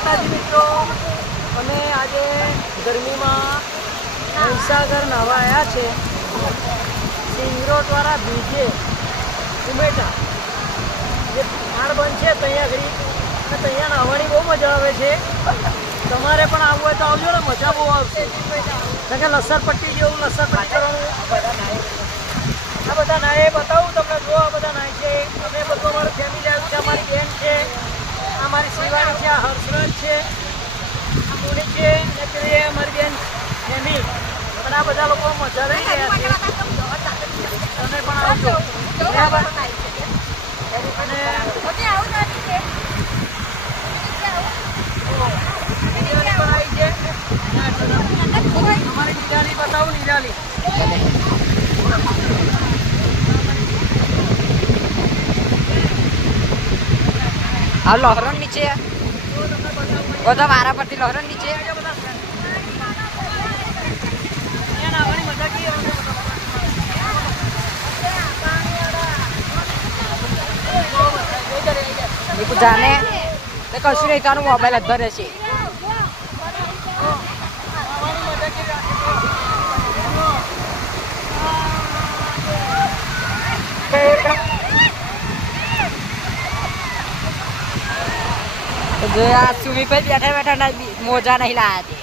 માતાજી મિત્રો, અમે આજે ગરમીમાં મહીસાગર નાહવા આવ્યા છે. સિંગરોટવાળા બીજે ઉમેટા જે પાર બંધ છે ત્યાં આગળ, અને ત્યાં નાહવાની બહુ મજા આવે છે. તમારે પણ આવવું હોય તો આવજો ને, મજા બહુ આવશે. કારણ કે લસરપટ્ટી જેવું લસરપટ્ટી કરવાનું આ બધા નાય બતાવું તમને. જો આ બધા નાય છે, અમે બધું અમારું ફેમિલી આવ્યું છે. અમારી બેન છે, અમારી શિવાની છે, આ હર્ષરાજ છે, આ મુનિ છે, ને પેલી અમારી બેન હેમી. અને આ બધા લોકો મજા લઈ રહ્યા છે. તમે પણ આવજો બરાબર. અને અમારી નિરાલી બતાવું. નિરાલી આ લહરણ નીચે બધા મારા પરથી લહરણ નીચે જાને કશું નહીં, તારું મોબાઈલ જ ભરે છે. જો આ સુમી ભાઈ બેઠા બેઠા મોજા નહીં લાયા છે.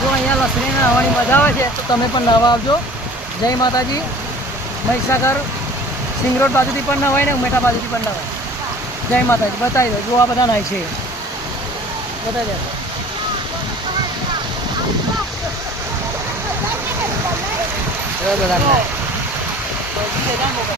જો અહીંયા લસણી નાહવાની મજા આવે છે તો તમે પણ નાહવા આવજો. જય માતાજી. મહીસાગર સિંગરોડ બાજુથી પણ નવાય ને ઉમેટા બાજુથી પણ નવાય. જય માતાજી. બતાવી દો. જો આ બધા નાય છે, બતાવી દો. બધા